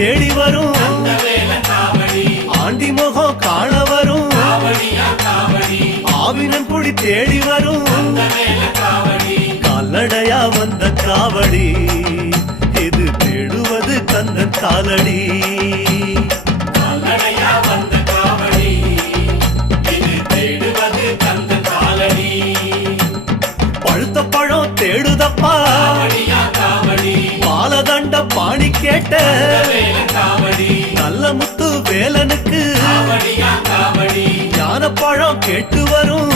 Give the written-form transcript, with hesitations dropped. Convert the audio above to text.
தேடி வரும் ஆண்டி முகம் காண வரும் ஆவினன் குடி தேடி வரும் கால்நடையா வந்த காவடி இது தேடுவது கந்தன் காலடி பழுத்த பழம் தேடுதப்பா பாலதண்ட பாணி கேட்ட நல்ல முத்து வேலனுக்கு ஞான பழம் கேட்டு வரும்